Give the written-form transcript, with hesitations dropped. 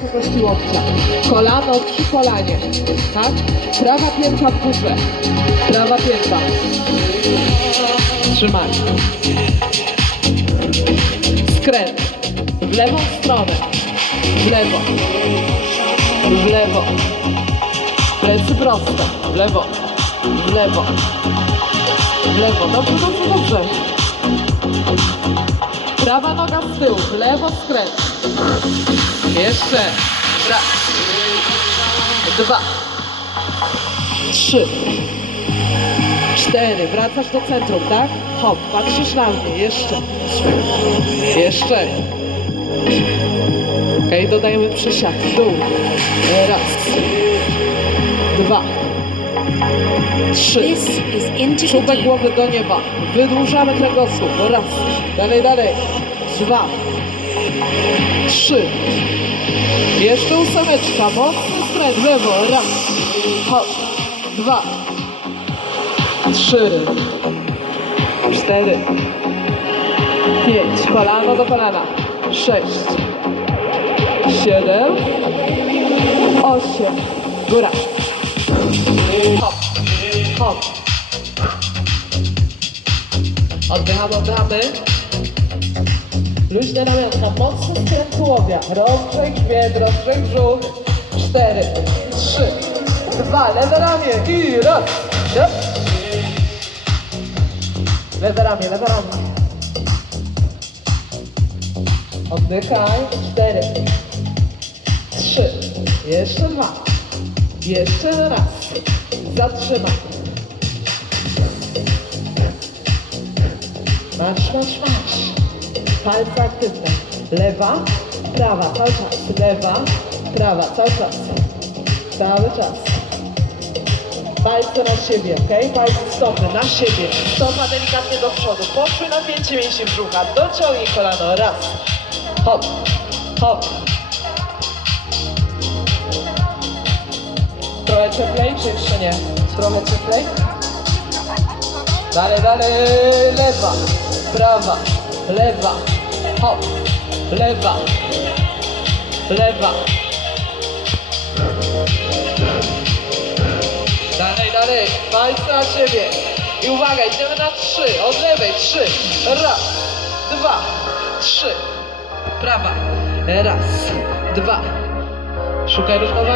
wysokości łokcia. Kolano przy kolanie, tak? Prawa pięta w górze. Prawa pięta. Trzymaj. Skręt. W lewą stronę. W lewo. W lewo. Plecy proste. W lewo. W lewo. W lewo. Dobrze, dobrze, dobrze. Prawa noga z tyłu. W lewo skręt. Jeszcze. Raz. 2. 3. 4. Wracasz do centrum, tak? Hop. Patrzysz na mnie. Jeszcze. Jeszcze. Okej, dodajemy przysiad. Dół. Raz. 2. 3. This is into the Czubek deep. głowy do nieba. Wydłużamy kręgosłup. Raz. Dalej, dalej. 2. 3. Jeszcze 8. Mocny skręt w lewo. Raz. Hop. 2. 3. 4. 5. Kolano do kolana. 6. 7. 8. Góra. Hop. Hop. Oddychamy, oddychamy. Luźne ramionka, mocny skręt tułowia. Rozgrzej grzbiet, rozgrzej brzuch. 4, 3, 2, lewe ramię i raz. Yep. Lewe ramię, lewe ramię. Oddychaj. 4, 3, jeszcze 2, jeszcze raz. Zatrzymaj. Marsz, marsz, marsz. Palce aktywne. Lewa, prawa, cały czas. Lewa, prawa, cały czas. Cały czas. Palce na siebie, ok? Palce stopy na siebie. Stopa delikatnie do przodu. Poczuj napięcie mięśni brzucha. Dociągnij kolano. Raz. Hop. Hop. Trochę cieplej, czy jeszcze nie? Trochę cieplej. Dalej, dalej. Lewa, prawa, lewa. Hop. Lewa. Lewa. Dalej, dalej. Palce na siebie. I uwaga, idziemy na 3. Od lewej. 3. Raz. 2. 3. Prawa. Raz. 2. Szukaj równowagi.